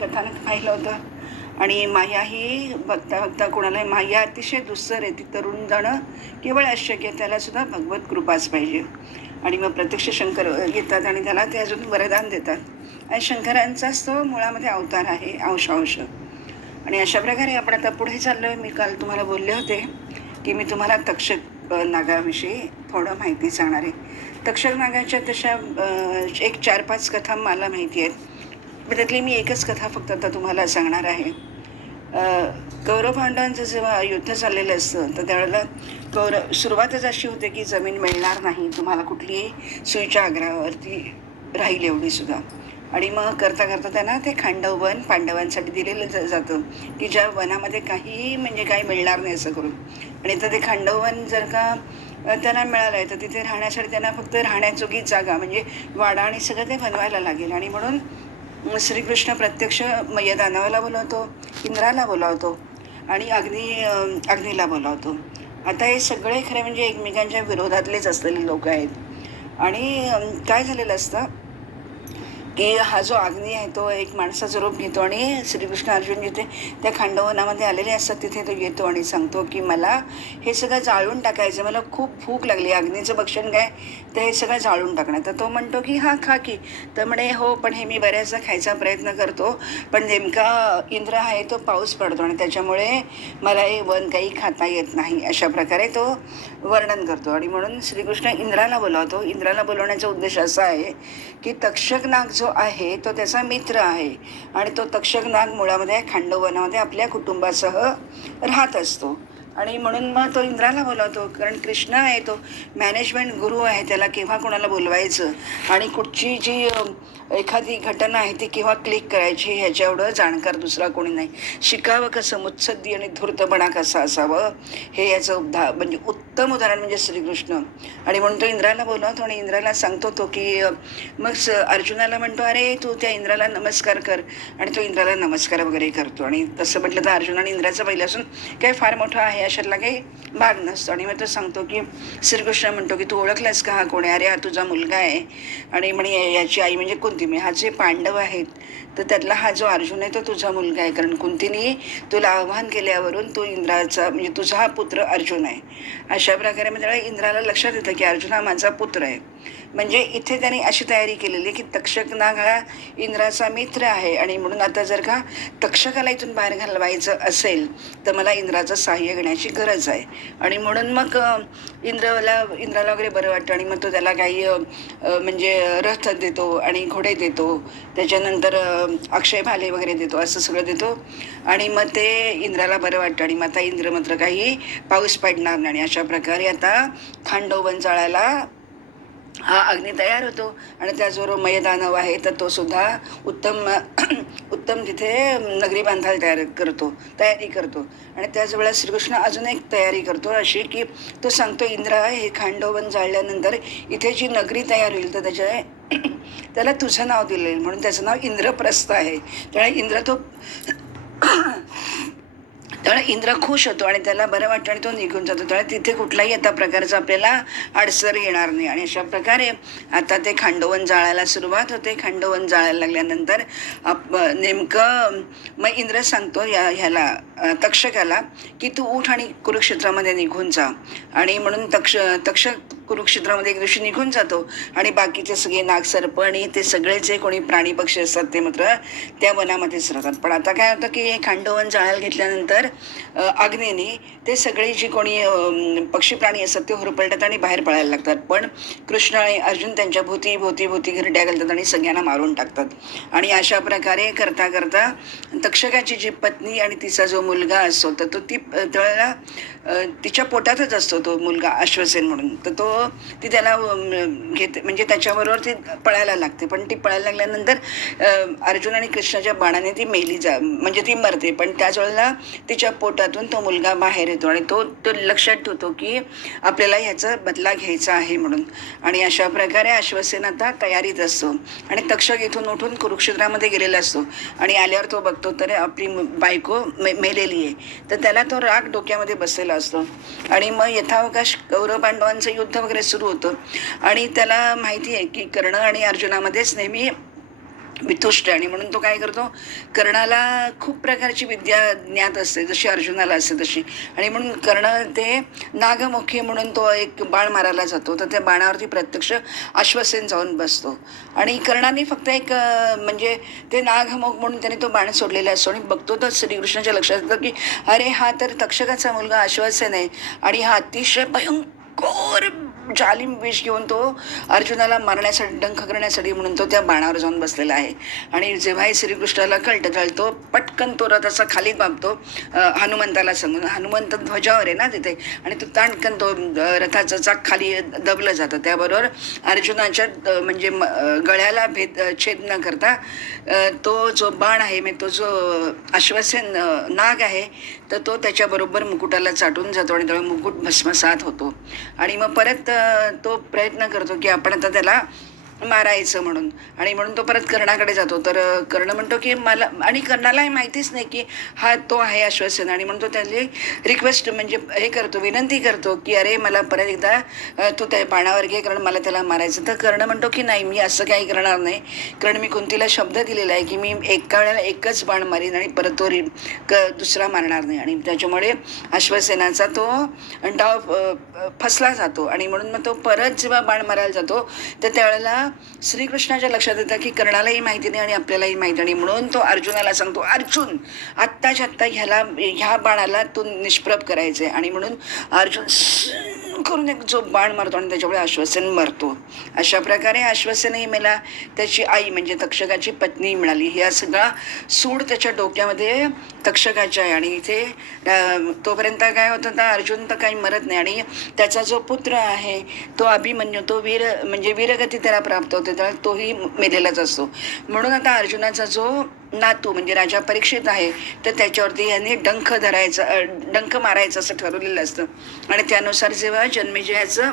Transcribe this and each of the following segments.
कथानक पाहिलं होतं. आणि माया ही बघता बघता कोणाला माया अतिशय दुस्सर आहे. ती तरुण जाणं केवळ अशक्य आहे. त्यालासुद्धा भगवत कृपाच पाहिजे. आणि मग प्रत्यक्ष शंकर येतात आणि त्याला ते अजून वरदान देतात. आणि शंकरांचाच तो मुळामध्ये अवतार आहे, अंश. आणि अशा प्रकारे आपण आता पुढे चाललो आहे. मी काल तुम्हाला बोलले होते की मी तुम्हाला तक्षक नागाविषयी थोडं माहिती सांगणार आहे. तक्षक नागाच्या तशा एक 4-5 कथा मला माहिती आहेत. पण त्यातली मी एकच कथा फक्त आता तुम्हाला सांगणार आहे. कौरव पांडवांचं जेव्हा युद्ध चाललेलं असतं तर त्यावेळेला सुरुवातच अशी होते की जमीन मिळणार नाही, तुम्हाला कुठलीही सुईच्या आग्रहावरती राहील एवढीसुद्धा. आणि मग करता करता त्यांना ते खांडव वन पांडवांसाठी दिलेलं जातं की ज्या वनामध्ये काही म्हणजे काही मिळणार नाही असं करून. आणि तर ते खांडव वन जर का त्यांना मिळालं आहे तर तिथे राहण्यासाठी त्यांना फक्त राहण्याजोगी जागा म्हणजे वाडा आणि सगळं ते बनवायला लागेल. आणि म्हणून श्रीकृष्ण प्रत्यक्ष दानवाला बोलावतो, इंद्राला बोलावतो आणि अग्नीला बोलावतो. आता हे सगळे खरे म्हणजे एकमेकांच्या विरोधातलेच असलेले लोक आहेत. आणि काय झालेलं असतं की हा जो अग्नी आहे तो एक माणसाचं रूप घेतो आणि श्रीकृष्ण अर्जुन जिथे त्या खांडवनामध्ये आलेले असतात तिथे तो येतो आणि सांगतो की मला हे सगळं जाळून टाकायचं, मला खूप भूक लागली, अग्नीचं भक्षण काय तर हे सगळं जाळून टाकणं. तर तो म्हणतो की हा खा की. तर म्हणे हो, पण हे मी बऱ्याचदा खायचा प्रयत्न करतो, पण नेमका इंद्र आहे तो पाऊस पडतो आणि त्याच्यामुळे मला हे वन काही खाता येत नाही. अशा प्रकारे तो वर्णन करतो. आणि म्हणून श्रीकृष्ण इंद्राला बोलावतो. इंद्राला बोलवण्याचा उद्देश असा आहे की तक्षक नाग जो आहे तो त्याचा मित्र आहे आणि तो तक्षक नाग मुळामध्ये खांडवनामध्ये आपल्या कुटुंबासह राहत असतो. आणि म्हणून मग तो इंद्राला बोलावतो, कारण कृष्ण आहे तो मॅनेजमेंट गुरु आहे. त्याला केव्हा कोणाला बोलवायचं आणि कुठची जी एखादी घटना आहे ती केव्हा क्लिक करायची ह्याच्या एवढं जाणकार दुसरा कोणी नाही. शिकावं कसं, मुत्सद्दी आणि धूर्तपणा कसा असावं हे याचं म्हणजे उत्तम उदाहरण म्हणजे श्रीकृष्ण. आणि म्हणून तो इंद्राला बोलावतो आणि इंद्राला सांगतो तो की मग अर्जुनाला म्हणतो अरे तू त्या इंद्राला नमस्कार कर. आणि तो इंद्राला नमस्कार वगैरे करतो. आणि तसं म्हटलं तर अर्जुन आणि इंद्राचं पहिल्यापासून काही फार मोठं आहे अशातला काही भाग नसतो. आणि मग तो सांगतो की श्रीकृष्ण म्हणतो की तू ओळखलास का हा कोण आहे? अरे हा तुझा मुलगा आहे. आणि म्हणे याची आई म्हणजे कुंती, मी हा जे पांडव आहेत तर त्यातला हा जो अर्जुन आहे तो तुझा मुलगा आहे, कारण कुंतीने तुला आव्हान केल्यावरून तो इंद्राचा म्हणजे तुझा हा पुत्र अर्जुन आहे. अशा प्रकारे म्हणजे इंद्राला लक्षात येतं की अर्जुन हा माझा पुत्र आहे. म्हणजे इथे त्यांनी अशी तयारी केलेली की तक्षक नाग हा इंद्राचा मित्र आहे आणि म्हणून आता जर का तक्षकाला इथून बाहेर घालवायचं असेल तर मला इंद्राचं सहाय्य घेण्याची गरज आहे. आणि म्हणून मग इंद्राला वगैरे बरं वाटतं आणि मग तो त्याला काही म्हणजे रथ देतो आणि घोडे देतो, त्याच्यानंतर अक्षय भाले वगैरे देतो, असं सगळं देतो. आणि मग ते इंद्राला बरं वाटतं आणि मग आता इंद्र मात्र काही पाऊस पडणार नाही. अशा प्रकारे आता खांडव जाळायला हा अग्नी तयार होतो. आणि त्याचबरोबर मयदानव आहे तर तो सुद्धा उत्तम तिथे नगरी बांधायला तयारी करतो. आणि त्याच वेळेला श्रीकृष्ण अजून एक तयारी करतो अशी की तो सांगतो इंद्रा हे खांडवन जाळल्यानंतर इथे जी नगरी तयार होईल तर त्याला तुझं नाव दिलेलं म्हणून त्याचं नाव इंद्रप्रस्थ आहे. त्यामुळे इंद्र खुश होतो आणि त्याला बरं वाटतं आणि तो निघून जातो. त्यामुळे तिथे कुठलाही आता प्रकारचा आपल्याला अडसर येणार नाही. आणि अशा प्रकारे आता ते खांडवन जाळायला सुरुवात होते. खांडवन जाळायला लागल्यानंतर नेमकं मग इंद्र सांगतो ह्याला तक्षकाला की तू उठ आणि कुरुक्षेत्रामध्ये निघून जा. आणि म्हणून तक्षक कुरुक्षेत्रामध्ये एक दिवशी निघून जातो आणि बाकीचे सगळे नागसर्प आणि ते सगळे जे कोणी प्राणी पक्षी असतात ते मात्र त्या वनामध्येच राहतात. पण आता काय होतं की हे खांडवन जाळायला घेतल्यानंतर अग्नीने ते सगळे जे कोणी पक्षी प्राणी असतात ते हुरपळतात आणि बाहेर पळायला लागतात. पण कृष्ण आणि अर्जुन त्यांच्या भोवती घरट्या घालतात आणि सगळ्यांना मारून टाकतात. आणि अशा प्रकारे करता करता तक्षकाची जी पत्नी आणि तिचा जो मुलगा असतो तर तो त्यावेळेला तिच्या पोटातच असतो तो मुलगा अश्वसेन म्हणून. तर ती त्याला घेते म्हणजे त्याच्याबरोबर ती पळायला लागते. पण ती पळायला लागल्यानंतर अर्जुन आणि कृष्णाच्या बाणाने ती म्हणजे ती मरते. पण त्याच वेळेला तिच्या पोटातून तो मुलगा बाहेर येतो आणि तो लक्षात ठेवतो की आपल्याला ह्याचा बदला घ्यायचा आहे म्हणून. आणि अशा प्रकारे अश्वसेन आता तयारीत असतो. आणि तक्षक इथून उठून कुरुक्षेत्रामध्ये गेलेला असतो आणि आल्यावर तो बघतो तर आपली बायको मेलेली आहे. तर त्याला तो राग डोक्यामध्ये बसलेला असतो. आणि मग यथावकाश कौरव पांडवांचं युद्ध वगैरे सुरू होतं. आणि त्याला माहिती आहे की कर्ण आणि अर्जुनामध्येच नेहमी वितुष्ट. आणि म्हणून तो काय करतो, कर्णाला खूप प्रकारची विद्या ज्ञात असते, जशी अर्जुनाला असते तशी. आणि म्हणून कर्ण ते नागमुखी म्हणून तो एक बाण मारायला जातो, तर त्या बाणावरती प्रत्यक्ष अश्वसेन जाऊन बसतो. आणि कर्णाने फक्त एक म्हणजे ते नागमुख म्हणून त्याने तो बाण सोडलेला असतो. आणि बघतो तर श्रीकृष्णाच्या लक्षात येतं की अरे हा तर तक्षकाचा मुलगा अश्वसेन आहे, आणि हा अतिशय भयंकर जालिम विष घेऊन तो अर्जुनाला मारण्यासाठी, डंख करण्यासाठी म्हणून तो त्या बाणावर जाऊन बसलेला आहे. आणि जेव्हाही श्रीकृष्णाला कळतं तो पटकन तो रथाचा खाली बांधतो, हनुमंताला सांगून. हनुमंत ध्वजावर आहे ना तिथे, आणि तो ताणकन तो रथाचा चाक खाली दबलं जातं. त्याबरोबर अर्जुनाच्या म्हणजे गळ्याला छेद न करता तो जो बाण आहे, म्हणजे तो जो अश्वसेन नाग आहे, तर तो त्याच्याबरोबर मुकुटाला चाटून जातो आणि त्यामुळे मुकुट भस्मसात होतो. आणि मग परत तो प्रयत्न करतो की आपण आता त्याला मारायचं म्हणून. आणि म्हणून तो परत कर्णाकडे जातो. तर कर्ण म्हणतो की मला, आणि कर्णालाही माहितीच नाही की हा तो आहे अश्वसेन. आणि म्हणून तो त्याची रिक्वेस्ट म्हणजे हे करतो, विनंती करतो की अरे मला परत एकदा तू त्या बाणावर घे, कारण मला त्याला मारायचं. तर कर्ण म्हणतो की नाही, मी असं काही करणार नाही, कारण मी कुंतीला शब्द दिलेला आहे की मी एका वेळेला एकच बाण मारीन आणि परत तो दुसरा मारणार नाही. आणि त्याच्यामुळे अश्वसेनाचा तो डाव फसला जातो. आणि म्हणून मग तो परत जेव्हा बाण मारायला जातो, तर त्यावेळेला श्रीकृष्णाच्या लक्षात येतं की कर्णालाही माहिती नाही आणि आपल्यालाही माहिती नाही. म्हणून तो अर्जुनाला सांगतो, अर्जुन आत्ताच्या आत्ता ह्या बाणाला तू निष्प्रभ करायचे. आणि म्हणून अर्जुन करून एक जो बाण मारतो आणि त्याच्यामुळे अश्वसेन मरतो. अशा प्रकारे अश्वसेनही मेला, त्याची आई म्हणजे तक्षकाची पत्नी मिळाली. ह्या सगळा सूड त्याच्या डोक्यामध्ये तक्षकाच्या आहे. आणि इथे तोपर्यंत काय होतं, तर अर्जुन तर काही मरत नाही. आणि त्याचा जो पुत्र आहे तो अभिमन्यू, तो म्हणजे वीरगती त्याला प्राप्त होते, तर तोही मेलेलाच असतो. म्हणून आता अर्जुनाचा जो नातू म्हणजे राजा परीक्षित आहे, तर त्याच्यावरती यांनी डंख मारायचं असं ठरवलेलं असतं. आणि त्यानुसार जेव्हा जन्मेजयाचं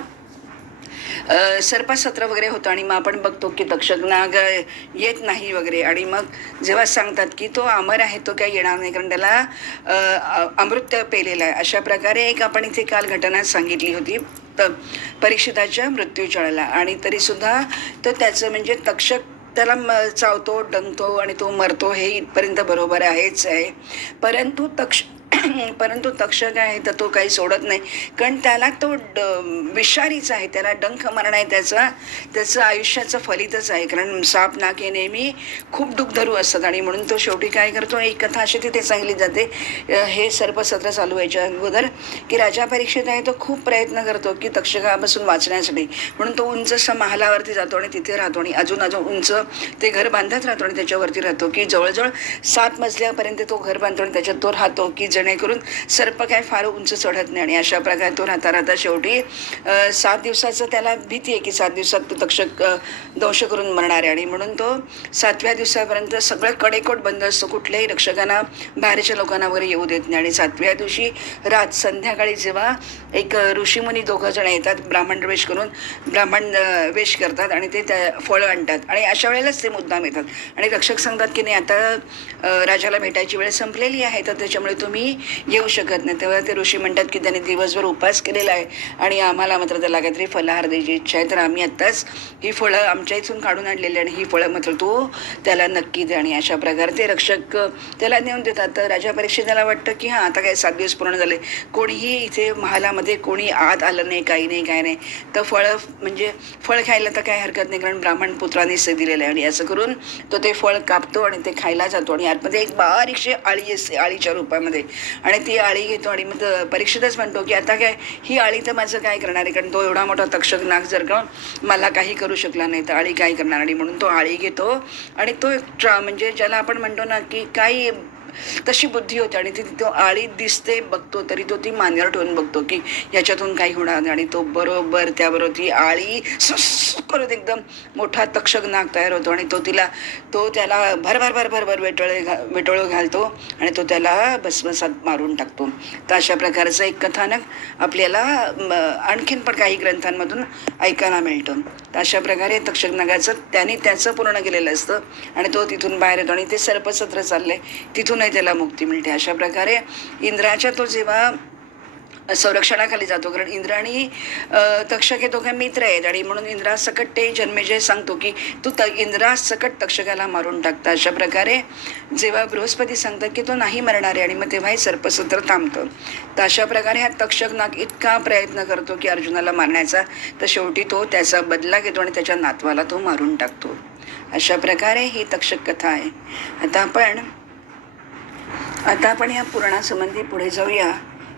सर्पसत्र वगैरे होतं, आणि मग आपण बघतो की तक्षक नाग येत नाही वगैरे. आणि मग जेव्हा सांगतात की तो अमर आहे, तो काही येणार नाही, कारण त्याला अमृत पेलेलं आहे. अशा प्रकारे एक आपण इथे काल घटना सांगितली होती तर परीक्षिताच्या मृत्यूच्या वेळेला. आणि तरीसुद्धा तो त्याचं म्हणजे तक्षक त्याला चावतो, डंगतो आणि तो मरतो, हे इथपर्यंत बरोबर आहेच आहे. परंतु तक्षक आहे तर तो काही सोडत नाही, कारण त्याला तो विषारीच आहे, त्याला डंख मारणं आहे त्याचं आयुष्याचं फलितच आहे. कारण साप नाक हे नेहमी खूप दुःखधरू असतात. आणि म्हणून तो शेवटी काय करतो, एक कथा अशी तिथे सांगली जाते हे सर्पसत्र चालू व्हायच्या अगोदर, की राजा परीक्षित आहे तो खूप प्रयत्न करतो की तक्षकापासून वाचण्यासाठी. म्हणून तो उंच महालावरती जातो आणि तिथे राहतो, आणि अजून उंच ते घर बांधत राहतो आणि त्याच्यावरती राहतो, की जवळजवळ 7 मजल्यापर्यंत तो घर बांधतो आणि त्याच्यात तो राहतो, की जेणेकरून सर्प काय फार उंच चढत नाही. आणि अशा प्रकारे तो राहता शेवटी 7 दिवसाचं त्याला भीती आहे की 7 दिवसात तो तक्षक दंश करून मरणार आहे. आणि म्हणून तो 7व्या दिवसापर्यंत सगळं कडेकोट बंद असतो, कुठल्याही रक्षकांना, बाहेरच्या लोकांना वगैरे येऊ देत नाही. आणि 7व्या दिवशी संध्याकाळी जेव्हा एक ऋषीमुनी 2 जण येतात, ब्राह्मण वेश करतात आणि ते त्या फळं आणतात, आणि अशा वेळेलाच ते मुद्दाम येतात. आणि रक्षक सांगतात की नाही, आता राजाला भेटायची वेळ संपलेली आहे, तर त्याच्यामुळे तुम्ही येऊ शकत नाही. तेव्हा ते ऋषी म्हणतात की त्याने दिवसभर उपास केलेला आहे आणि आम्हाला मात्र त्याला काहीतरी फलाहार द्यायची इच्छा आहे, तर आम्ही आत्ताच ही फळं आमच्या इथून काढून आणलेली आणि ही फळं मात्र तू त्याला नक्की दे. आणि अशा प्रकारे ते रक्षक त्याला नेऊन देतात. तर राजा परीक्षिताला वाटतं की हां, आता काय 7 दिवस पूर्ण झाले, कोणीही इथे महालामध्ये कोणी आत आलं नाही, काही नाही, तर फळ खायला तर काही हरकत नाही, कारण ब्राह्मण पुत्रांनीच दिलेलं आहे. आणि असं करून तो ते फळ कापतो आणि ते खायला जातो, आणि आतमध्ये एक बारीकशी आळी असते, आळीच्या रूपामध्ये, आणि ती आळी घेतो. आणि मग परीक्षितच म्हणतो की आता काय ही आळी तर माझं काय करणार आहे, कारण तो एवढा मोठा तक्षक नाग जर का मला काही करू शकला नाही तर आळी काय करणार. आणि म्हणून तो आळी घेतो आणि तो म्हणजे ज्याला आपण म्हणतो ना की काही तशी बुद्धी होती, आणि ती तो आळी दिसते, बघतो तरी तो ती मानेवर ठेवून बघतो की याच्यातून काही होणार नाही. आणि तो बरोबर त्याबरोबर ती आळी करत एकदम मोठा तक्षक नाग तयार होतो, आणि तो त्याला भरभर वेटोळं घालतो आणि तो त्याला भस्मसात मारून टाकतो. तर अशा प्रकारचं एक कथानक आपल्याला आणखीन पण काही ग्रंथांमधून ऐकायला मिळतं. तर अशा प्रकारे तक्षक नागाचं त्याने त्याचं पूर्ण केलेलं असतं आणि तो तिथून बाहेर येतो, आणि ते सर्पसत्र चाललंय तिथूनही त्याला मुक्ती मिळते. अशा प्रकारे इंद्राच्या तो जेव्हा संरक्षणाखाली जातो. कारण इंद्र आणि तक्षक हे दोघे मित्र आहेत आणि म्हणून इंद्रासकट ते जन्मेजय सांगतो की तू इंद्रासकट तक्षकाला मारून टाकता. अशा प्रकारे जेव्हा बृहस्पती सांगतात की तो नाही मरणार आहे आणि मग तेव्हा हे सर्पसत्र थांबतं. तर अशा प्रकारे हा तक्षक नाग इतका प्रयत्न करतो की अर्जुनाला मारण्याचा, तर शेवटी तो त्याचा बदला घेतो आणि त्याच्या नातवाला तो मारून टाकतो. अशा प्रकारे ही तक्षक कथा आहे. आता आपण या पुराणासंबंधी पुढे जाऊया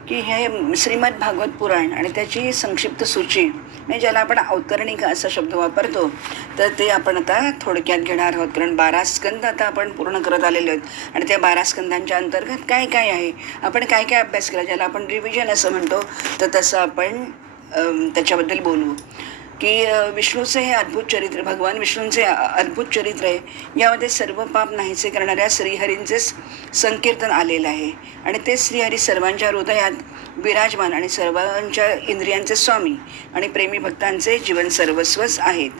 की हे श्रीमद भागवत पुराण आणि त्याची संक्षिप्त सूची, म्हणजे ज्याला आपण अवतरणिका असा शब्द वापरतो, तर ते आपण आता थोडक्यात घेणार आहोत. कारण 12 स्कंद आता आपण पूर्ण करत आलेलो आहेत आणि त्या 12 स्कंदांच्या अंतर्गत काय काय आहे, आपण काय काय अभ्यास केला, ज्याला आपण रिव्हिजन असं म्हणतो, तर तसं आपण त्याच्याबद्दल बोलू की विष्णूचे हे अद्भुत चरित्र, भगवान विष्णूंचे अद्भुत चरित्र आहे. यामध्ये सर्व पाप नाहीसे करणाऱ्या श्रीहरींचे संकीर्तन आलेलं आहे आणि ते श्रीहरी सर्वांच्या हृदयात विराजमान आणि सर्वांच्या इंद्रियांचे स्वामी आणि प्रेमी भक्तांचे जीवन सर्वस्वच आहेत.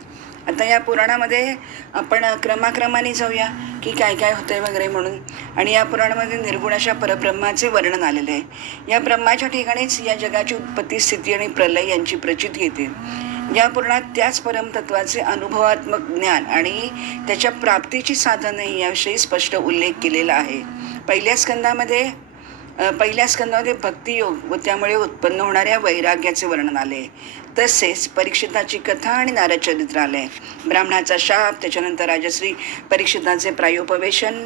आता या पुराणामध्ये आपण क्रमाक्रमाने जाऊया की काय काय होतं आहे वगैरे म्हणून. आणि या पुराणामध्ये निर्गुण अशा परब्रह्माचे वर्णन आलेले आहे. या ब्रह्माच्या ठिकाणीच या जगाची उत्पत्ती, स्थिती आणि प्रलय यांची प्रचिती येते. या पुराणात त्याच परमतत्वाचे अनुभवात्मक ज्ञान आणि त्याच्या प्राप्तीची साधने याविषयी स्पष्ट उल्लेख केलेला आहे. पहिल्या स्कंदामध्ये भक्तियोग व त्यामुळे उत्पन्न होणाऱ्या वैराग्याचे वर्णन आले. तसेच परीक्षिताची कथा आणि नारद चरित्र आले. ब्राह्मणाचा शाप, त्याच्यानंतर राजश्री परीक्षिताचे प्रायोपवेशन,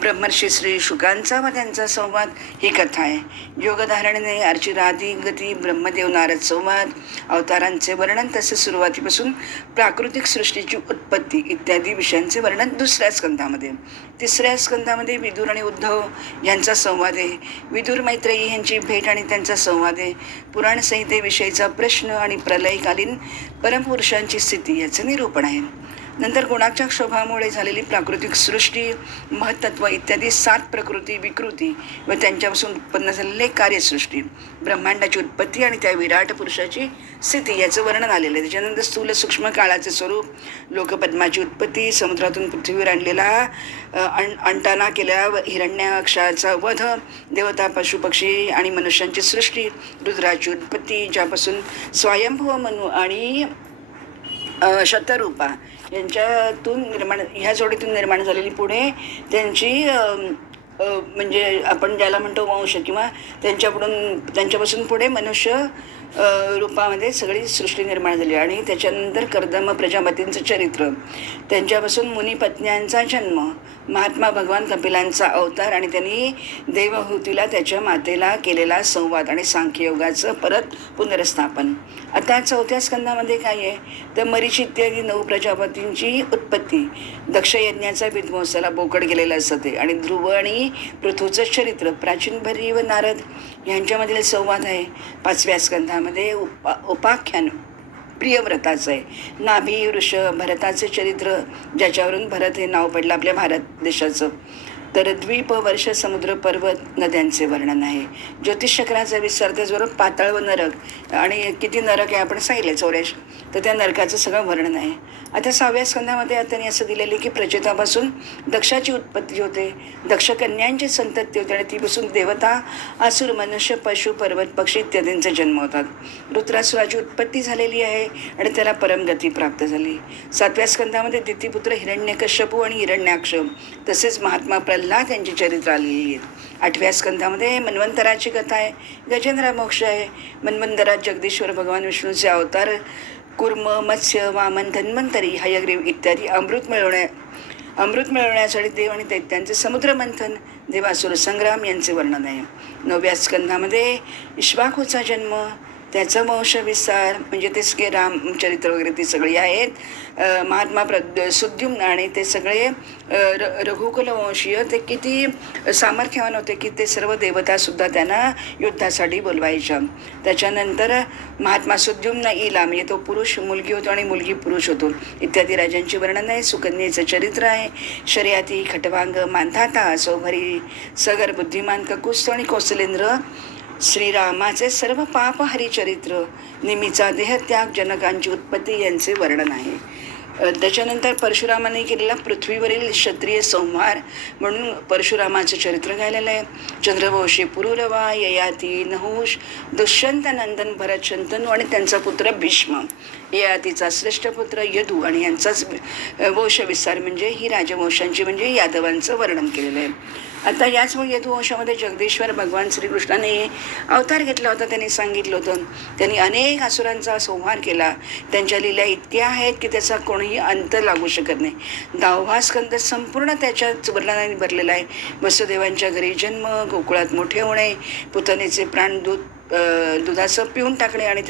ब्रह्मर्षी श्री शुकांचा व त्यांचा संवाद ही कथा आहे. योगधारणेने अर्चिरादी गती, ब्रह्मदेव नारद संवाद, अवतारांचे वर्णन, तसेच सुरुवातीपासून प्राकृतिक सृष्टीची उत्पत्ती इत्यादी विषयांचे वर्णन दुसऱ्या स्कंदामध्ये. तिसऱ्या स्कंदामध्ये विदुर आणि उद्धव यांचा संवाद आहे. विदुर मैत्रेयी यांची भेट आणि त्यांचा संवाद आहे. पुराण संहितेविषयीचा प्रश्न आणि प्रलयकालीन परमपुरुषांची स्थिती याचं निरूपण आहे. नंतर गुणाच्या क्षोभामुळे झालेली प्राकृतिक सृष्टी, महत्त्व इत्यादी 7 प्रकृती विकृती व त्यांच्यापासून उत्पन्न झालेले कार्यसृष्टी, ब्रह्मांडाची उत्पत्ती आणि त्या विराट पुरुषाची स्थिती याचं वर्णन आलेलं आहे. त्याच्यानंतर स्थूल सूक्ष्म काळाचे स्वरूप, लोकपद्माची उत्पत्ती, समुद्रातून पृथ्वीवर आणलेला अंटाना केलेला हिरण्याक्षाचा वध, देवता, पशुपक्षी आणि मनुष्यांची सृष्टी, रुद्राची उत्पत्ती, ज्यापासून स्वयंभू मनु आणि शतरूपा ह्या जोडीतून निर्माण झालेली पुढे त्यांची म्हणजे आपण ज्याला म्हणतो वंश, किंवा त्यांच्यापासून पुढे मनुष्य रूपामध्ये सगळी सृष्टी निर्माण झाली. आणि त्याच्यानंतर कर्दम प्रजापतींचं चरित्र, त्यांच्यापासून मुनिपत्न्यांचा जन्म, महात्मा भगवान कपिलांचा अवतार आणि त्यांनी देवहूतीला त्याच्या मातेला केलेला संवाद आणि सांख्ययोगाचं परत पुनर्स्थापन. आता 4थ्या स्कंदामध्ये काय आहे, तर मरीची इत्यादी 9 प्रजापतींची उत्पत्ती, दक्ष यज्ञाचा विध्वंसाला बोकड गेलेलं असतं ते, आणि ध्रुव आणि पृथूचं चरित्र, प्राचीन भरी व नारद यांच्यामधील संवाद आहे. 5व्या स्कंधामध्ये उपाख्यान प्रियव्रताचं आहे. नाभी ऋष भरताचे चरित्र, ज्याच्यावरून भरत हे नाव पडलं आपल्या भारत देशाचं. तर द्वीप, वर्ष, समुद्र, पर्वत, नद्यांचे वर्णन आहे. ज्योतिषचक्राचा विस्तार, त्याचबरोबर पाताळ व नरक, आणि किती नरक आहे आपण सांगितले 84, तर त्या नरकाचं सगळं वर्णन आहे. आता 6व्या स्कंधामध्ये त्यांनी असं दिलेलं की प्रचेतापासून दक्षाची उत्पत्ती होते, दक्ष कन्यांची संतती होते आणि तीपासून देवता, असुर, मनुष्य, पशु, पर्वत, पक्षी इत्यादींचे जन्म होतात. रुद्रासुराची उत्पत्ती झालेली आहे आणि त्याला परमगती प्राप्त झाली. 7व्या स्कंधामध्ये दितीपुत्र हिरण्यकश्यपू आणि हिरण्याक्ष, तसेच महात्मा प्रल्हाद यांची चरित्र आलेली आहेत. 8व्या स्कंधामध्ये मन्वंतराची कथा आहे. गजेंद्र मोक्ष आहे. मन्वंतरात जगदीश्वर भगवान विष्णूचे अवतार, कुर्म, मत्स्य, वामन, धन्वंतरी, हयग्रीव इत्यादी अमृत मिळवण्यासाठी देव आणि दैत्यांचे समुद्र मंथन, देवासुर संग्राम यांचे वर्णन आहे. 9व्या स्कंधामध्ये इक्ष्वाकूचा जन्म, त्याचा वंश विस्तार, म्हणजे ते रामचरित्र वगैरे ती सगळी आहेत. महात्मा सुद्युम्न आणि ते सगळे रघुकुल वंशीय, ते किती सामर्थ्यवान होते की ते सर्व देवतासुद्धा त्यांना युद्धासाठी बोलवायच्या. त्याच्यानंतर महात्मा सुद्युम्न इला, म्हणजे तो पुरुष मुलगी होतो आणि मुलगी पुरुष होतो इत्यादी राजांची वर्णन आहे. सुकन्येचं चरित्र आहे. शर्याती, खटवांग, मांधाता, सौभरी, सगर, बुद्धिमान, ककुस्त आणि कौशलेंद्र, श्रीरामाचे सर्व पाप हरिचरित्र, निमीचा देहत्याग, जनकांची उत्पत्ती यांचे वर्णन आहे. त्याच्यानंतर परशुरामाने केलेला पृथ्वीवरील क्षत्रिय संहार म्हणून परशुरामाचं चरित्र गायलेलं आहे. चंद्रवंशी पुरुरवा ययाती नहुष दुष्यंत नंदन भरत शंतनू आणि त्यांचा पुत्र भीष्म, ययातीचा श्रेष्ठ पुत्र यदू आणि यांचाच वंशविस्तार म्हणजे ही राजवंशांची म्हणजे यादवांचं वर्णन केलेलं आहे. आता याच यदुवंशामध्ये जगदीश्वर भगवान श्रीकृष्णाने अवतार घेतला होता. त्यांनी सांगितलं होतं, त्यांनी अनेक असुरांचा संहार केला. त्यांच्या लीला इतक्या आहेत की त्याचा कोणीही अंत लागू शकत नाही. 10वा स्कंद संपूर्ण त्याच्याच वर्णनाने भरलेला आहे. वसुदेवांच्या घरी जन्म, गोकुळात मोठे होणे, पुतनेचे प्राण दुधाचं पिऊन टाकणे आणि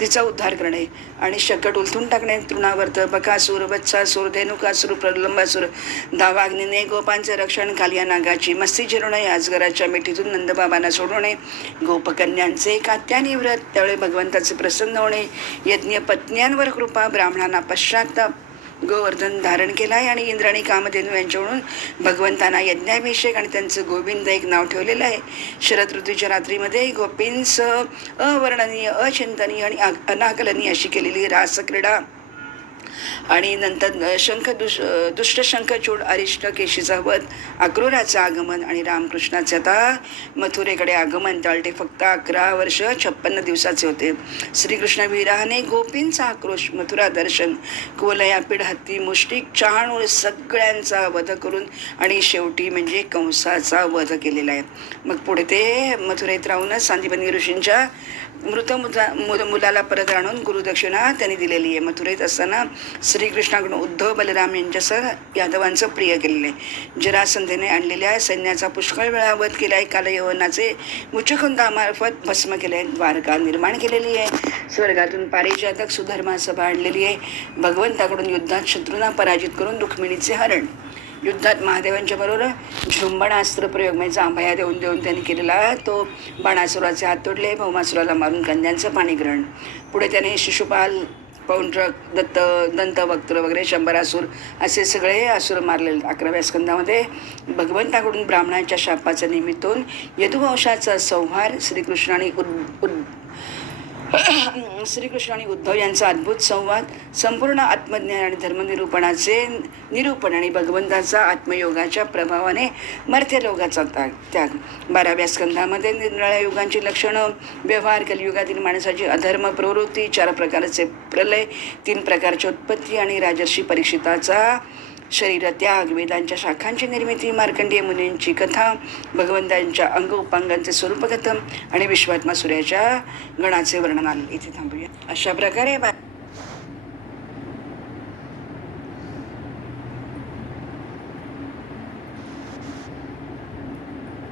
तिचा उद्धार करणे आणि शकट उलथून टाकणे, तृणावर्त, बकासूर, वत्सासूर, धेनुकासूर, प्रलंबासूर, दावाग्नीने गोपांचे रक्षण, कालिया नागाची मस्ती जिरवणे, अजगराच्या मिठीतून नंदबाबांना सोडवणे, गोपकन्यांचे कात्यानी व्रत, त्यावेळी भगवंताचे प्रसन्न होणे, यज्ञ पत्न्यांवर कृपा, ब्राह्मणांना पश्चाताप, गोवर्धन धारण केला आहे आणि इंद्राणी कामधेनू यांच्याकडून भगवंतांना यज्ञाभिषेक आणि त्यांचं गोविंद एक नाव ठेवलेलं आहे. शरद ऋतूच्या रात्रीमध्ये गोपींस अवर्णनीय, अचिंतनीय आणि अनाकलनीय अशी केलेली रासक्रीडा आणि नंतर दुष्ट शंखचूड, अरिष्ट केशीचा वध, अक्रूराचं आगमन आणि रामकृष्णाचे आता मथुरेकडे आगमन. त्यावेळी फक्त 11 वर्ष 56 दिवसाचे होते. श्रीकृष्ण विराहाने गोपींचा आक्रोश, मथुरा दर्शन, कुवलयापीड, हत्ती, मुष्टिक, चहाणूळ सगळ्यांचा वध करून आणि शेवटी म्हणजे कंसाचा वध केलेला आहे. मग पुढे ते मथुरेत राहूनच सांदीपनी ऋषींच्या मृत मुलाला परत आणून गुरुदक्षिणा त्यांनी दिलेली आहे. मथुरेत असताना श्रीकृष्णाकडून उद्धव बलराम यांच्यासह यादवांचं प्रिय केलेलं आहे. जरासंधेने आणलेल्या सैन्याचा पुष्कळ वेळा वध केला आहे. कालयवनाचे मुचकुंदामार्फत भस्म केले आहे. द्वारका निर्माण केलेली आहे. स्वर्गातून पारिजातक सुधर्मा सभा आणलेली आहे. भगवंताकडून युद्धात शत्रूंना पराजित करून रुक्मिणीचे हरण, युद्धात महादेवांच्या बरोबर झुंबणास्त्र प्रयोग म्हणजे जांभया देऊन त्यांनी केलेला तो बाणासुराचे हात तोडले, भौमासुराला मारून कन्यांचं पाणीग्रहण. पुढे त्याने शिशुपाल, पौंड्रक, दंतवक्त्र वगैरे 100 असुर असे सगळे असुर मारले. 11व्या स्कंदामध्ये भगवंताकडून ब्राह्मणांच्या शापाचं निमित्तून यदुवंशाचा संहार, श्रीकृष्ण आणि उद्धव यांचा अद्भुत संवाद, संपूर्ण आत्मज्ञान आणि धर्मनिरूपणाचे निरूपण आणि भगवंताचा आत्मयोगाच्या प्रभावाने मर्त्यलोकाचा त्याग. 12व्या स्कंधामध्ये निरनिराळ्या युगांची लक्षणं, व्यवहार, कलियुगातील माणसाची अधर्म प्रवृत्ती, 4 प्रकारचे प्रलय, 3 प्रकारची उत्पत्ती आणि राजर्षी परीक्षिताचा शरीरत्याग, वेदांच्या शाखांची निर्मिती, मार्कंडेय मुनींची कथा, भगवंतांच्या अंग उपांगांचे स्वरूपकथन आणि विश्वात्मा सूर्याच्या गणाचे वर्णन आले. इथे थांबूया. अशा प्रकारे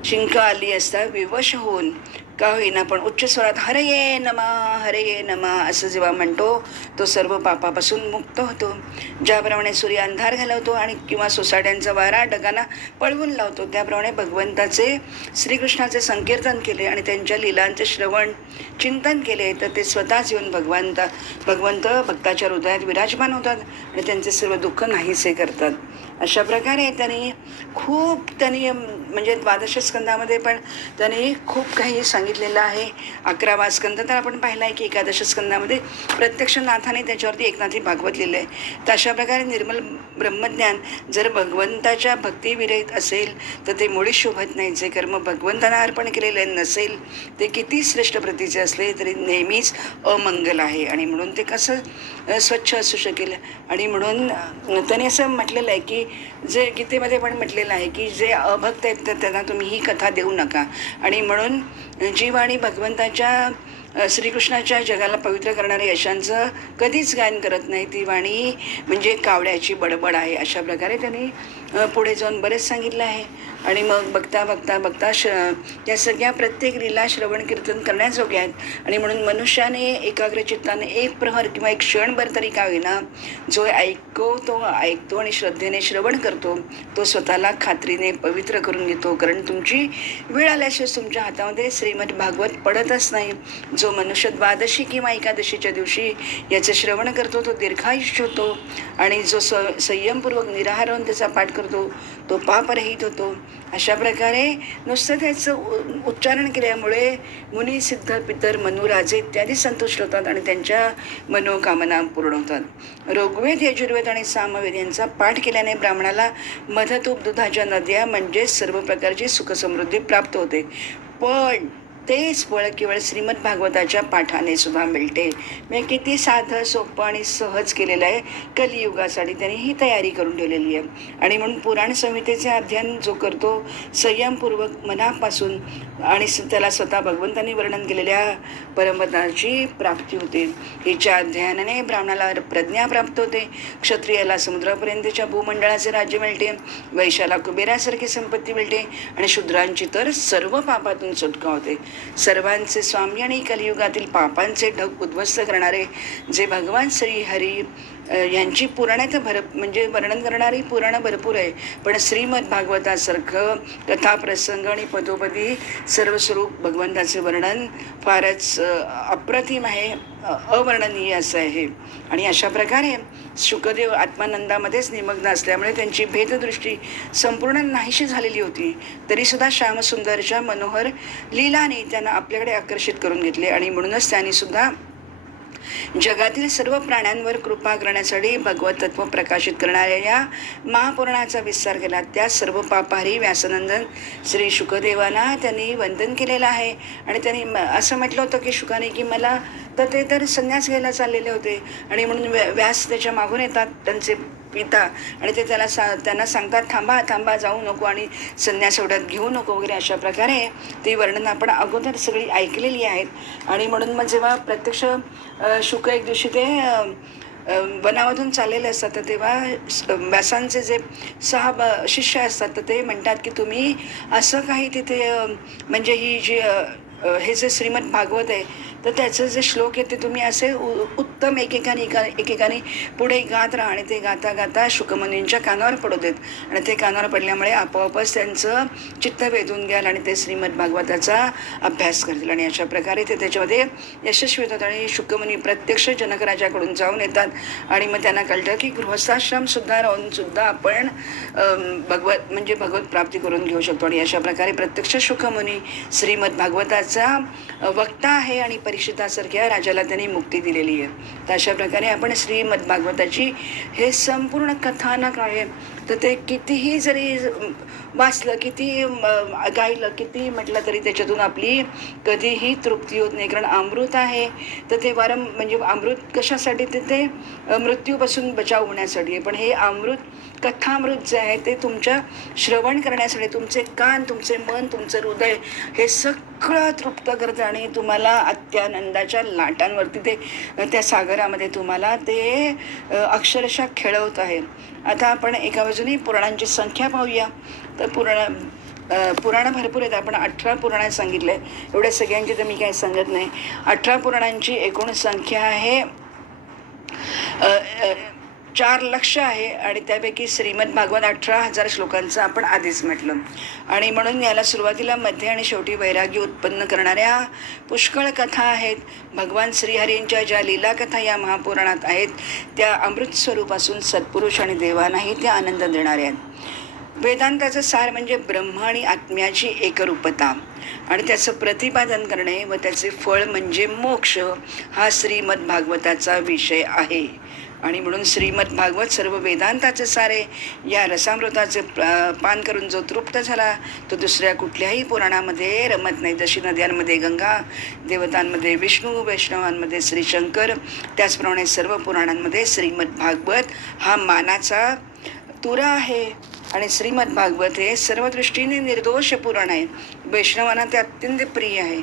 शिंक आली असता विवश होऊन का होईना पण उच्च स्वरात हरये नमा हरये नमा असं जेव्हा म्हणतो तो सर्व पापापासून मुक्त होतो. ज्याप्रमाणे सूर्य अंधार घालवतो आणि किंवा सोसाट्यांचा वारा ढगांना पळवून लावतो, त्याप्रमाणे भगवंताचे श्रीकृष्णाचे संकीर्तन केले आणि त्यांच्या लीलांचे श्रवण चिंतन केले तर ते स्वतःच येऊन भगवंत भक्ताच्या हृदयात विराजमान होतात आणि त्यांचे सर्व दुःख नाहीसे करतात. अशा प्रकारे त्यांनी म्हणजे 12 स्कंदामध्ये पण त्यांनी खूप काही सांगितलेलं आहे. 11वा स्कंद तर आपण पाहिला आहे की 11 स्कंदामध्ये प्रत्यक्ष नाथाने त्याच्यावरती एकनाथी भागवत लिहिलं आहे. तर अशा प्रकारे निर्मल ब्रह्मज्ञान जर भगवंताच्या भक्तिविरहित असेल तर ते मुळीच शोभत नाही. जे कर्म भगवंतांना अर्पण केलेले नसेल ते किती श्रेष्ठ प्रतीचे असले तरी नेहमीच अमंगल आहे आणि म्हणून ते कसं स्वच्छ असू शकेल. आणि म्हणून त्यांनी असं म्हटलेलं आहे की जे गीतेमध्ये पण म्हटलेलं आहे की जे अभक्त आहेत तर त्यांना तुम्ही ही कथा देऊ नका. आणि म्हणून जी वाणी भगवंताच्या श्रीकृष्णाच्या जगाला पवित्र करणाऱ्या यशांचं कधीच गायन करत नाही ती वाणी म्हणजे कावड्याची बडबड आहे. अशा प्रकारे त्यांनी पुढे जाऊन बरेच सांगितलं आहे. आणि मग बघता त्या सगळ्या प्रत्येक लीला श्रवण कीर्तन करण्याजोग्या आहेत. आणि म्हणून मनुष्याने एकाग्रचित्ताने एक प्रहर किंवा एक क्षणभर तरी का होईना जो ऐकतो आणि श्रद्धेने श्रवण करतो तो स्वतःला खात्रीने पवित्र करून घेतो. कारण तुमची वेळ आल्याशिवाय तुमच्या हातामध्ये श्रीमद भागवत पडतच नाही. जो मनुष्य द्वादशी किंवा एकादशीच्या दिवशी याचे श्रवण करतो तो दीर्घायुष्य होतो आणि जो संयमपूर्वक निराहार होऊन त्याचा पाठ करतो तो पापरहित होतो. अशा प्रकारे नुसतं त्याचं उच्चारण केल्यामुळे मुनी सिद्ध पितर मनुराजे इत्यादी संतुष्ट होतात आणि त्यांच्या मनोकामना पूर्ण होतात. ऋग्वेद, यजुर्वेद आणि सामवेद यांचा पाठ केल्याने ब्राह्मणाला मध, तूप, दुधाच्या नद्या म्हणजेच सर्व प्रकारची सुखसमृद्धी प्राप्त होते. पण तेच फळ केवळ श्रीमद भागवताच्या पाठाने सुद्धा मिळते. म्हणजे किती साधं, सोपं आणि सहज केलेलं आहे. कलियुगासाठी त्यांनी ही तयारी करून ठेवलेली आहे. आणि म्हणून पुराण संहितेचे अध्ययन जो करतो संयमपूर्वक मनापासून आणि त्याला स्वतः भगवंतांनी वर्णन केलेल्या परमपदाची प्राप्ती होते. हिच्या अध्ययनाने ब्राह्मणाला प्रज्ञा प्राप्त होते, क्षत्रियाला समुद्रापर्यंतच्या भूमंडळाचे राज्य मिळते, वैश्याला कुबेरासारखी संपत्ती मिळते आणि शूद्रांची तर सर्व पापातून सुटका होते. सर्वांचे स्वामी आणि कलियुगातील पापांचे ढग उद्ध्वस्त करणारे जे भगवान श्रीहरी यांची पुराणात म्हणजे वर्णन करणारी पुराणं भरपूर आहे. पण श्रीमद भागवतासारखं कथाप्रसंग आणि पदोपदी सर्वस्वरूप भगवंताचे वर्णन फारच अप्रतिम आहे, अवर्णनीय असं आहे. आणि अशा प्रकारे शुकदेव आत्मानंदामध्येच निमग्न असल्यामुळे त्यांची भेददृष्टी संपूर्ण नाहीशी झालेली होती. तरीसुद्धा श्यामसुंदरच्या मनोहर लीलाने त्यांना आपल्याकडे आकर्षित करून घेतले आणि म्हणूनच त्यांनी सुद्धा जगातील सर्व प्राण्यांवर कृपा करण्यासाठी भगवत तत्व प्रकाशित करणाऱ्या या महापुराणाचा विस्तार केला. त्या सर्व पापहारी व्यासनंदन श्री शुकदेवांना त्यांनी वंदन केलेलं आहे. आणि त्यांनी असं म्हटलं होतं की शुकाने की मला ते तर संन्यास घ्यायला चाललेले होते आणि म्हणून व्यास त्याच्या मागून येतात त्यांचे पिता आणि ते त्यांना सांगतात थांबा थांबा, जाऊ नको आणि संन्यास एवढ्यात घेऊ नको वगैरे. अशा प्रकारे ती वर्णन आपण अगोदर सगळी ऐकलेली आहेत. आणि म्हणून मग जेव्हा प्रत्यक्ष शुक एक दिवशी ते वनामधून चाललेले असतात तर तेव्हा व्यासांचे जे 6 शिष्य असतात तर ते म्हणतात की तुम्ही असं काही तिथे म्हणजे ही जी हे जे श्रीमद भागवत आहे तर त्याचं जे श्लोक आहे ते तुम्ही असे उत्तम एकेकाने पुढे गात राहा आणि ते गाता गाता शुकमुनींच्या कानावर पडू देत. आणि ते कानावर पडल्यामुळे आपोआपच त्यांचं चित्त वेधून घ्याल आणि ते श्रीमद भागवताचा अभ्यास करतील. आणि अशा प्रकारे ते त्याच्यामध्ये यशस्वी होतात. आणि शुकमुनी प्रत्यक्ष जनकराजाकडून जाऊन येतात आणि मग त्यांना कळतं की गृहस्थाश्रमसुद्धा राहून सुद्धा आपण भगवत प्राप्ती करून घेऊ शकतो. आणि अशा प्रकारे प्रत्यक्ष शुकमुनी श्रीमद भागवताचा वक्ता आहे आणि परीक्षितासारख्या राजाला त्यांनी मुक्ती दिलेली आहे. तर अशा प्रकारे आपण श्रीमद भागवताची हे संपूर्ण कथानक आहे तर ते कितीही जरी वाचलं, किती गायलं, किती म्हटलं तरी त्याच्यातून आपली कधीही तृप्ती होत नाही. कारण अमृत आहे तर ते म्हणजे अमृत कशासाठी ते मृत्यूपासून बचाव होण्यासाठी आहे. पण हे कथामृत जे आहे ते तुमच्या श्रवण करण्यासाठी तुमचे कान, तुमचे मन, तुमचं हृदय हे सगळं तृप्त करतं आणि तुम्हाला अत्यानंदाच्या लाटांवरती त्या सागरामध्ये तुम्हाला ते अक्षरशः खेळवत आहे. आता आपण एका बाजूने पुराणांची संख्या पाहूया. तर पुराणं भरपूर आहेत. आपण 18 पुराणं सांगितले. एवढ्या सगळ्यांची तर मी काही सांगत नाही. 18 पुराणांची एकूण संख्या आहे 4 लक्ष आहे आणि त्यापैकी श्रीमद भागवत 18,000 श्लोकांचं आपण आधीच म्हटलं. आणि म्हणून याला सुरुवातीला, मध्ये आणि शेवटी वैराग्य उत्पन्न करणाऱ्या पुष्कळ कथा आहेत. भगवान श्रीहरींच्या ज्या लीला कथा या महापुराणात आहेत त्या अमृत स्वरूपासून सत्पुरुष आणि देवांनाही त्या आनंद देणाऱ्या आहेत. वेदांताचं सार म्हणजे ब्रह्म आणि आत्म्याची एकरूपता आणि त्याचं प्रतिपादन करणे व त्याचे फळ म्हणजे मोक्ष हा श्रीमद भागवताचा विषय आहे. आणि म्हणून श्रीमद भागवत सर्व वेदांताचे सारे. या रसामृताचे पान करून जो तृप्त झाला तो दुसऱ्या कुठल्याही पुराणामध्ये रमत नाही. जशी नद्यांमध्ये गंगा, देवतांमध्ये विष्णू, वैष्णवांमध्ये श्रीशंकर, त्याचप्रमाणे सर्व पुराणांमध्ये श्रीमद भागवत हा मानाचा तुरा आहे. आणि श्रीमद भागवत हे सर्व दृष्टीने निर्दोष पुराण आहे. वैष्णवांना ते अत्यंत प्रिय आहे.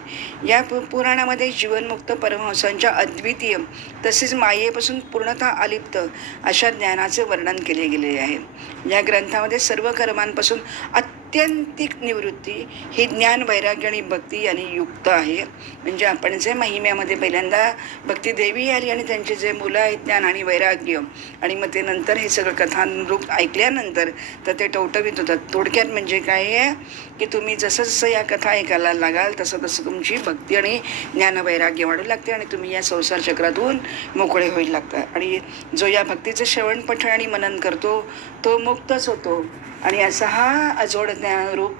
या पुराणामध्ये जीवनमुक्त परमहंसांच्या अद्वितीय तसेच मायेपासून पूर्णतः अलिप्त अशा ज्ञानाचे वर्णन केले गेले आहे. या ग्रंथामध्ये सर्व कर्मांपासून अत्यंतिक निवृत्ती ही ज्ञान, वैराग्य आणि भक्ती यांनी युक्त आहे. म्हणजे आपण जे महिम्यामध्ये पहिल्यांदा भक्ती देवी आली आणि त्यांचे जे मुलं आहेत ज्ञान आणि वैराग्य आणि मग ते नंतर हे सगळं कथानरूप ऐकल्यानंतर तर ते टवटवीत होतात. थोडक्यात म्हणजे काय आहे की तुम्ही जसं जसं या कथा ऐकायला लागाल तसं तसं तुमची भक्ती आणि ज्ञान वैराग्य वाढू लागते आणि तुम्ही या संसार चक्रातून मोकळे होईल लागतात. आणि जो या भक्तीचं श्रवण पठण आणि मनन करतो तो मुक्तच होतो. आणि असा हा अजोड ज्ञानरूप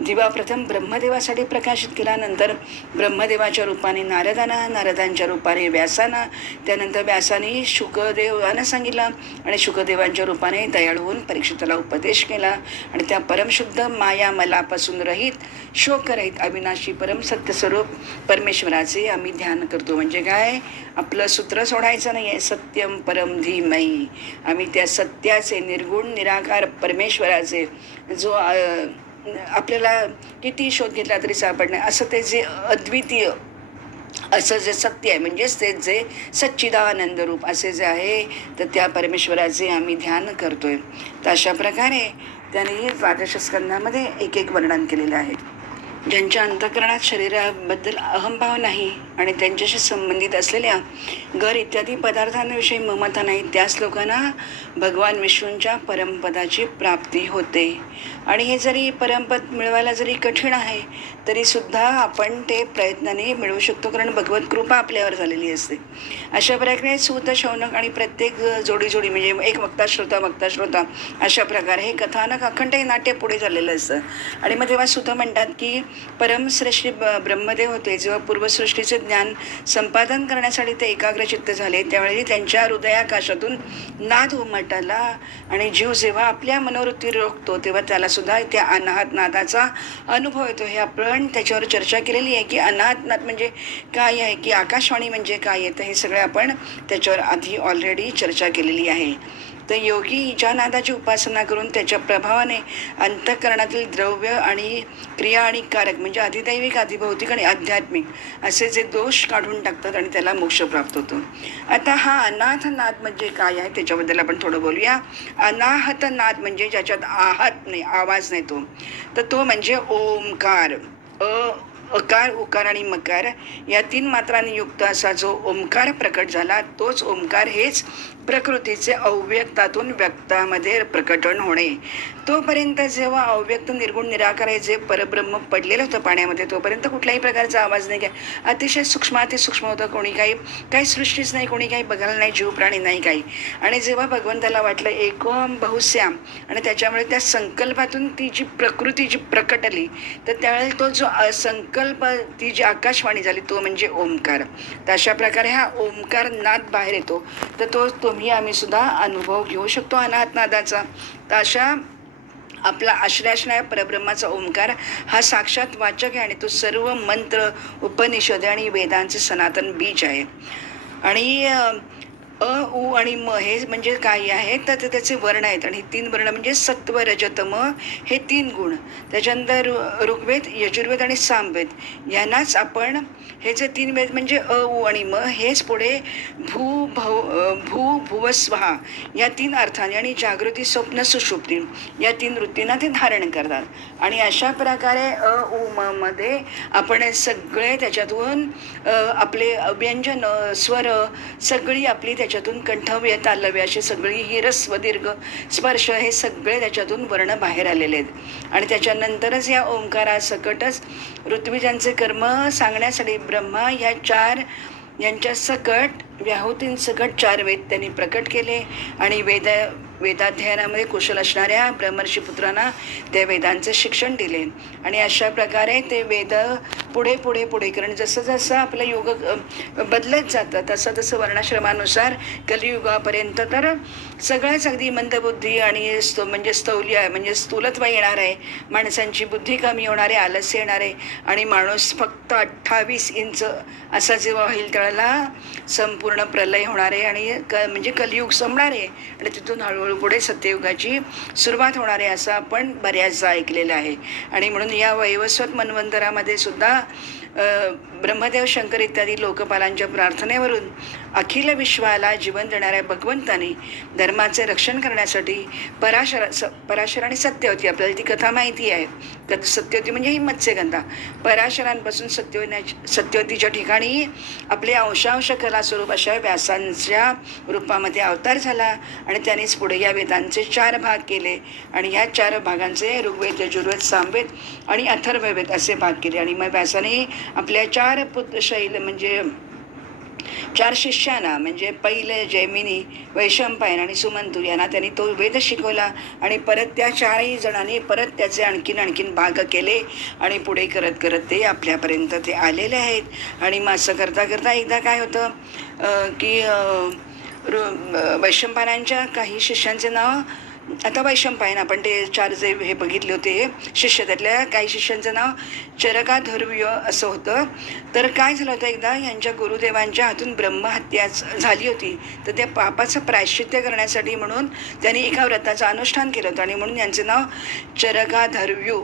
दिवा प्रथम ब्रह्मदेवासाठी प्रकाशित केला, नंतर ब्रह्मदेवाच्या रूपाने नारदांना, नारदांच्या रूपाने व्यासांना, त्यानंतर व्यासाने शुकदेवांना सांगितला आणि शुकदेवांच्या रूपाने दयाळू होऊन परीक्षिताला उपदेश केला. आणि त्या परमशुद्ध माया मलापासून रहित शोकरहित अविनाशी परम सत्यस्वरूप परमेश्वराचे आम्ही ध्यान करतो. म्हणजे काय, आपलं सूत्र सोडायचं नाही आहे, सत्यम परम धीमई. आम्ही त्या सत्याचे निर्गुण निराकार परमेश्वराचे जो आपल्याला किती शोध घेतला तरी सापडणार असं ते जे अद्वितीय असं जे सत्य आहे, म्हणजेच ते जे सच्चिदानंद रूप असे जे आहे, तर त्या परमेश्वराचे आम्ही ध्यान करतोय. तर अशा प्रकारे त्याने 12 स्कंधामध्ये एक एक वर्णन केलेलं आहे. ज्यांच्या अंतःकरणात शरीराबद्दल अहंभाव नाही आणि त्यांच्याशी संबंधित असलेल्या घर इत्यादी पदार्थांविषयी ममता नाही, त्याच लोकांना भगवान विष्णूंच्या परमपदाची प्राप्ती होते. आणि हे जरी परमपद मिळवायला जरी कठीण आहे तरीसुद्धा आपण ते प्रयत्नाने मिळवू शकतो, कारण भगवत कृपा आपल्यावर झालेली असते. अशा प्रकारे सूत शौनक आणि प्रत्येक जोडी म्हणजे एक वक्ता श्रोता अशा प्रकारे हे कथानक अखंड हे नाट्य पुढे झालेलं असतं. आणि मग तेव्हा सुत म्हणतात की परमश्रेष्ठी ब्रह्मदेव होते, जेव्हा पूर्वसृष्टीचे ज्ञान संपादन करण्यासाठी ते एकाग्रचित्त झाले, त्यावेळी त्यांच्या हृदयाकाशातून नाद उमटला आणि जीव जेव्हा आपल्या मनोवृत्ती रोखतो तेव्हा त्याला सुद्धा त्या अनाहत नादाचा अनुभव येतो. हे आपण त्याच्यावर चर्चा केलेली आहे की अनाहत नाद म्हणजे काय आहे, की आकाशवाणी म्हणजे काय आहे, तर हे सगळं आपण त्याच्यावर आधी ऑलरेडी चर्चा केलेली आहे. तर योगी ज्या नादाची उपासना करून त्याच्या प्रभावाने अंतःकरणातील द्रव्य आणि क्रिया आणि कारक म्हणजे अधिदैविक, अधिभौतिक आणि आध्यात्मिक असे जे दोष काढून टाकतात आणि त्याला मोक्ष प्राप्त होतो. आता हा अनाथ नाद म्हणजे काय आहे त्याच्याबद्दल आपण थोडं बोलूया. अनाहत नाद म्हणजे ज्याच्यात आहत नाही, आवाज नाही तर तो म्हणजे ओमकार. अकार, उकार आणि मकार या 3 मात्रांनी युक्त असा जो ओमकार प्रकट झाला, तोच ओमकार हेच प्रकृतीचे अव्यक्तातून व्यक्तामध्ये प्रकटन होणे. तोपर्यंत जेव्हा अव्यक्त निर्गुण निराकार हे जे परब्रह्म पडलेलं होतं पाण्यामध्ये, तोपर्यंत कुठल्याही प्रकारचा आवाज नाही, काय अतिशय सूक्ष्मातिसूक्ष्म होतं. कोणी काही सृष्टीच नाही, कोणी काही बघायला नाही, जीव प्राणी नाही काही. आणि जेव्हा भगवंताला वाटलं एकोम बहुश्याम आणि त्याच्यामुळे त्या संकल्पातून ती जी प्रकृती जी प्रकटली, तर त्यावेळेला तो जो संकल्प ती जी आकाशवाणी झाली तो म्हणजे ओमकार. तर अशा प्रकारे हा ओमकार नाद बाहेर येतो, तर तो तुम्ही आम्ही सुद्धा अनुभव घेऊ शकतो अनाहत नादाचा. तर अशा आपला आश्रय असणाऱ्या परब्रह्माचा ओंकार हा साक्षात वाचक आहे आणि तो सर्व मंत्र, उपनिषद आणि वेदांचे सनातन बीज आहे. आणि उ आणि म हे म्हणजे काय आहे, तर ते त्याचे वर्ण आहेत आणि 3 वर्ण म्हणजे सत्व रजत म हे 3 गुण. त्याच्यानंतर ऋग्वेद, यजुर्वेद आणि सामवेद यांनाच आपण हे जे 3 वेद म्हणजे उ आणि म हेच पुढे भू भुवस्वहा या 3 अर्थाने आणि जागृती, स्वप्न, सुषुप्ती या 3 वृत्तींना ते धारण करतात. आणि अशा प्रकारे उ म मध्ये आपण सगळे त्याच्यातून आपले व्यंजन, स्वर सगळी आपली त्याच्यातून कंठव्य, तालव्य अशी सगळी ही ह्रस्व, दीर्घ, स्पर्श हे सगळे त्याच्यातून वर्ण बाहेर आलेले आहेत. आणि त्याच्यानंतरच या ओंकारासकटच ऋत्विजांचे कर्म सांगण्यासाठी ब्रह्मा ह्या 4 यांच्या सकट व्याहुतींसकट 4 वेद त्यांनी प्रकट केले आणि वेदाध्ययनामध्ये कुशल असणाऱ्या ब्रह्मर्षी पुत्रांना त्या वेदांचे शिक्षण दिले. आणि अशा प्रकारे ते वेद पुढे पुढे पुढे कारण जसं जसं आपलं युग बदलत जातं तसं तसं वर्णाश्रमानुसार कलियुगापर्यंत तर सगळ्याच अगदी मंदबुद्धी आणि म्हणजे स्थौल्य म्हणजे स्थूलत्व येणार आहे, माणसांची बुद्धी कमी होणार आहे, आलस्य येणार आहे आणि माणूस फक्त 28 इंच असा जेव्हा होईल त्यावेळेला संपूर्ण प्रलय होणार आहे आणि म्हणजे कलियुग संपणार आहे आणि तिथून हळूहळू पुढे सत्ययुगाची सुरुवात होणार आहे असं आपण बऱ्याचदा ऐकलेलं आहे. आणि म्हणून या वैवस्वत मन्वंतरामध्ये सुद्धा ब्रह्मदेव, शंकर इत्यादी लोकपालांच्या प्रार्थनेवरून अखिल विश्वाला जीवन देणाऱ्या भगवंताने धर्माचे रक्षण करण्यासाठी पराशर आणि सत्यवती, आपल्याला ती कथा माहिती आहे. सत्यवती म्हणजे ही मत्स्यगंधा, पराशरांपासून सत्यवतीच्या ठिकाणी आपले अंशांश कलास्वरूप अशा व्यासांच्या रूपामध्ये अवतार झाला आणि त्यांनीच पुढे या वेदांचे 4 भाग केले आणि ह्या 4 भागांचे ऋग्वेद, यजुर्वेद, सामवेद आणि अथर्ववेद असे भाग केले. आणि मग व्यासाने आपल्या 4 शैल म्हणजे 4 शिष्यांना म्हणजे पहिले, जैमिनी, वैशंपायन आणि सुमंतू यांना त्यांनी तो वेद शिकवला आणि परत त्या 4ही जणांनी परत त्याचे आणखीन भाग केले आणि पुढे करत करत ते आपल्यापर्यंत ते आलेले आहेत. आणि मग असं करता करता एकदा काय होतं की वैशंपायनांच्या काही शिष्यांचे नाव, आता वैशंपायन आपण ते 4 जे हे बघितले होते शिष्य, त्यातल्या काही शिष्यांचं नाव चरकाधर्व्य असं होतं. तर काय झालं होतं, एकदा यांच्या गुरुदेवांच्या हातून ब्रह्महत्या झाली होती. तर त्या पापाचं प्रायश्चित्य करण्यासाठी म्हणून त्यांनी एका व्रताचं अनुष्ठान केलं होतं आणि म्हणून यांचं नाव चरकाधर्व्यू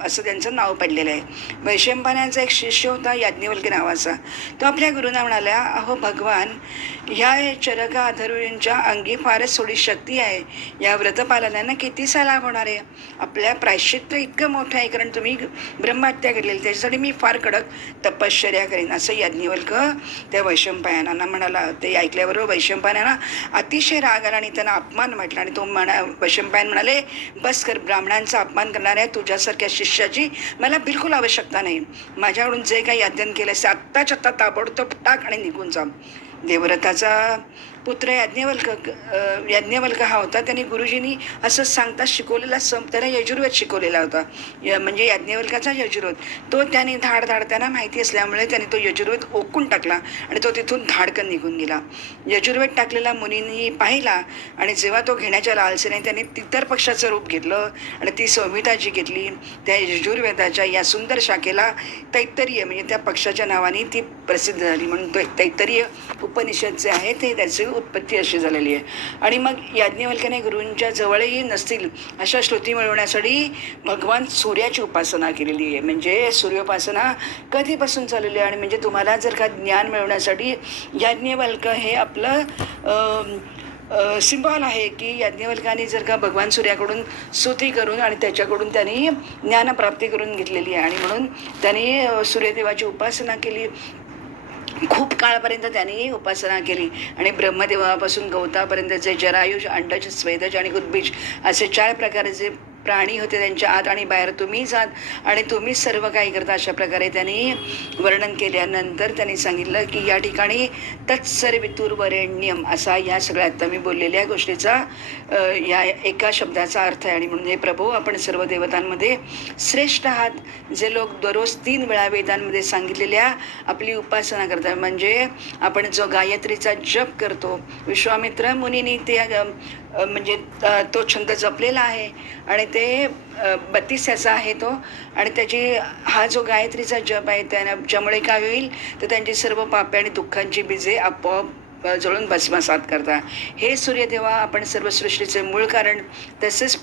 असं त्यांचं नाव पडलेलं आहे. वैशंपायनांचा एक शिष्य होता याज्ञवल्क्य नावाचा. तो आपल्या गुरुंना म्हणाला, अहो भगवान, ह्या चरकाधर्व्यूंच्या अंगी फारच थोडी शक्ती आहे. या व्रतपालनांना कितीसा लाभ होणार आहे. आपल्या प्रायश्चित्त इतकं मोठं आहे, कारण तुम्ही ब्रह्महत्या केलेली, त्याच्यासाठी मी फार कडक तपश्चर्या करीन, असं याज्ञवल्क्य त्या वैशंपायनांना म्हणाला. ते ऐकल्याबरोबर वैशंपायनांना अतिशय राग आला आणि त्यांना अपमान म्हटला. आणि तो वैशंपायन म्हणाले, बस कर, ब्राह्मणांचा अपमान करणाऱ्या तुझ्यासारख्या शिष्याची मला बिलकुल आवश्यकता नाही. माझ्याकडून जे काही अध्ययन केलं असे आत्ताच्या आत्ता ताबडतोब टाक आणि निघून जा. देवव्रताचा पुत्र याज्ञवल्क हा होता. त्यांनी गुरुजींनी असं सांगता शिकवलेला त्याला यजुर्वेद शिकवलेला होता. म्हणजे याज्ञवल्काचा यजुर्वेद तो त्याने धाड त्यांना माहिती असल्यामुळे त्याने तो यजुर्वेद ओकून टाकला आणि तो तिथून धाडकन निघून गेला. यजुर्वेद टाकलेला मुनींनी पाहिला आणि जेव्हा तो घेण्याच्या लालसेने त्याने इतर पक्षाचं रूप घेतलं आणि ती संहिता जी घेतली त्या यजुर्वेदाच्या या सुंदर शाखेला तैत्तरीय म्हणजे त्या पक्षाच्या नावाने ती प्रसिद्ध झाली. म्हणून तैत्तरीय उपनिषद जे आहे ते त्याची उत्पत्ती अशी झालेली आहे. आणि मग याज्ञवल्क्याने गुरूंच्या जवळही नसतील अशा श्रुती मिळवण्यासाठी भगवान सूर्याची उपासना केलेली आहे. म्हणजे सूर्योपासना कधीपासून चाललेली आहे. आणि म्हणजे तुम्हाला जर का ज्ञान मिळवण्यासाठी याज्ञवल्क हे आपलं सिम्बॉल आहे की याज्ञवल्काने जर का भगवान सूर्याकडून स्तुती करून आणि त्याच्याकडून त्यांनी ज्ञानप्राप्ती करून घेतलेली आहे. आणि म्हणून त्यांनी सूर्यदेवाची उपासना केली. खूप काळापर्यंत त्यांनी उपासना केली आणि ब्रह्मदेवापासून गवतापर्यंत जे जरायुष, अंडज, स्वेदज आणि उद्बीज असे 4 प्रकारचे प्राणी होते त्यांच्या आत आणि बाहेर तुम्ही जात आणि तुम्ही सर्व काही करता, अशा प्रकारे त्यांनी वर्णन केल्यानंतर त्यांनी सांगितलं की या ठिकाणी तत्सर्वितुर्वरेण्यम असा या सगळ्या आता मी बोललेल्या गोष्टीचा या एका शब्दाचा अर्थ आहे. आणि म्हणून हे प्रभू, आपण सर्व देवतांमध्ये श्रेष्ठ आहात, जे लोक दररोज 3 वेळा वेदांमध्ये सांगितलेल्या आपली उपासना करतात. म्हणजे आपण जो गायत्रीचा जप करतो, विश्वामित्र मुनींनी ते म्हणजे तो छंद जपलेला आहे आणि ते 32 आहे तो. आणि त्याची हा जो गायत्रीचा जप आहे ज्यामुळे काय होईल तर त्यांची सर्व पापे आणि दुःखांची बीजे आपोआप जळून भस्मसात करता. हे सूर्यदेवा, आपण सर्व सृष्टीचे मूळ कारण तसेच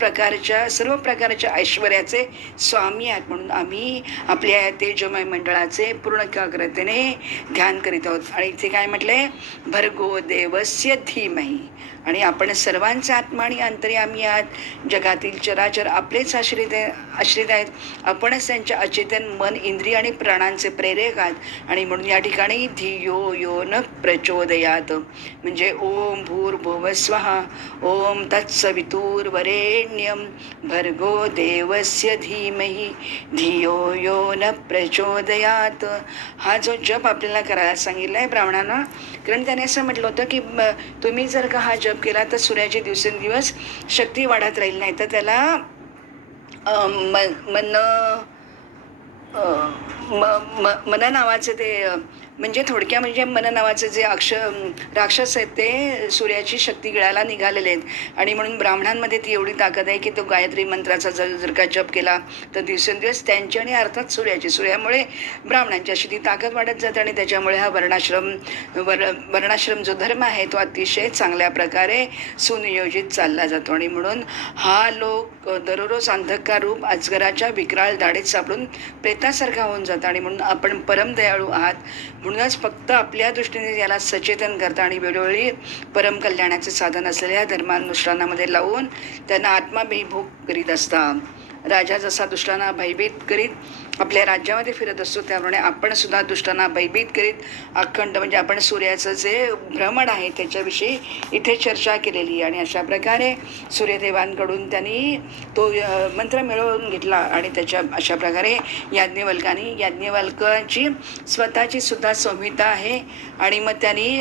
सर्व प्रकारच्या ऐश्वर्याचे स्वामी आहेत. म्हणून आम्ही आपल्या तेजोमय मंडळाचे पूर्ण एकाग्रतेने ध्यान करीत आहोत. आणि इथे काय म्हटलंय, भर्गो देवस्य धीमहि. आणि आपण सर्वांचे आत्मा आणि अंतर्यामी आहात. जगातील चराचर आपलेच आश्रित आहेत. आपणच त्यांच्या अचेतन मन, इंद्रिय आणि प्राणांचे प्रेरक आहात. आणि म्हणून या ठिकाणी धियो यो न प्रचोदयात म्हणजे ओम भूर्भुवस्वः ओम तत्सवितुर्वरेण्यम भर्गो देवस्य धीमहि धियो यो न प्रचोदयात. हा जो जप आपल्याला करायला सांगितला आहे ब्राह्मणांना, कारण त्याने असं म्हटलं होतं की तुम्ही जर का हा जप केला तर सूर्याची दिवसेंदिवस शक्ती वाढत राहील. नाही तर त्याला मन नावाचे ते म्हणजे म्हणजे मन नावाचे जे राक्षस आहेत ते सूर्याची शक्ती गिळायला निघालेले आहेत. आणि म्हणून ब्राह्मणांमध्ये ती एवढी ताकद आहे की तो गायत्री मंत्राचा जर का जप केला तर दिवसेंदिवस त्यांची आणि अर्थात सूर्यामुळे ब्राह्मणांची अशी ती ताकद वाढत जाते. आणि त्याच्यामुळे हा वर्णाश्रम जो धर्म आहे तो अतिशय चांगल्या प्रकारे सुनियोजित चालला जातो. आणि म्हणून हा लोक दररोज अंधकार रूप अजगराच्या विक्राळ दाढीत सापडून प्रेतासारखा होऊन जातात. आणि म्हणून आपण परमदयाळू आहात. म्हणूनच फक्त आपल्या दृष्टीने याला सचेतन करता आणि वेळोवेळी परमकल्याणाचे साधन असलेल्या धर्मानुष्ठानामध्ये लावून त्यांना आत्माभिमुख करीत असता. राजा जसा दुष्टांना भयभीत करीत आपल्या राज्यामध्ये फिरत असतो, त्याप्रमाणे आपण सुद्धा दुष्टांना भयभीत करीत अखंड म्हणजे आपण सूर्याचं जे भ्रमण आहे त्याच्याविषयी इथे चर्चा केलेली आहे. आणि अशा प्रकारे सूर्यदेवांकडून त्यांनी तो मंत्र मिळवून घेतला आणि त्याच्या अशा प्रकारे याज्ञवल्काची स्वतःची सुद्धा संहिता आहे. आणि मग त्यांनी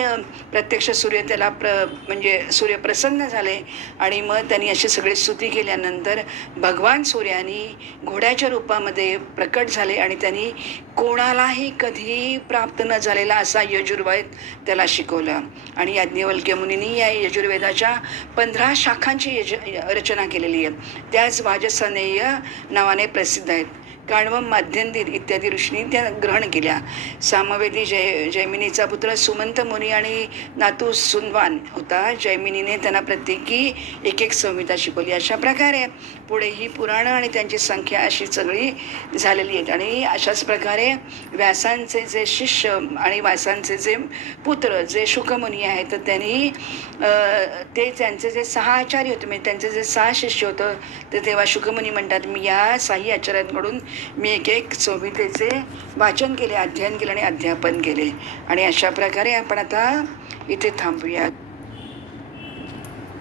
प्रत्यक्ष सूर्य त्याला म्हणजे सूर्य प्रसन्न झाले आणि मग त्यांनी अशी सगळी स्तुती केल्यानंतर भगवान सूर्यानी घोड्याच्या रूपामध्ये प्रकट झाले आणि त्यांनी कोणालाही कधी प्राप्त न झालेला असा यजुर्वेद त्याला शिकवलं. आणि याज्ञवल्क्य मुनींनी या यजुर्वेदाच्या 15 शाखांची रचना केलेली आहे. त्याच वाजसनेय नावाने प्रसिद्ध आहेत. काण्वम, माध्यंदिर इत्यादी ऋषींनी त्या ग्रहण केल्या. सामवेदी जैमिनीचा पुत्र सुमंत मुनी आणि नातू सुनवान होता. जैमिनीने त्यांना प्रत्येकी एक एक संहिता शिकवली. अशा प्रकारे पुढे ही पुराणं आणि त्यांची संख्या अशी सगळी झालेली आहेत. आणि अशाच प्रकारे व्यासांचे जे शिष्य आणि व्यासांचे जे पुत्र जे शुकमुनी आहेत, तर त्यांनी ते त्यांचे जे 6 आचार्य होते, म्हणजे त्यांचे जे 6 शिष्य होतं, तर तेव्हा शुकमुनी म्हणतात, मी या 6 आचार्यांकडून मी एक एक संहितेचे वाचन केले, अध्ययन केले आणि अध्यापन केले. आणि अशा प्रकारे आपण आता इथे थांबूया.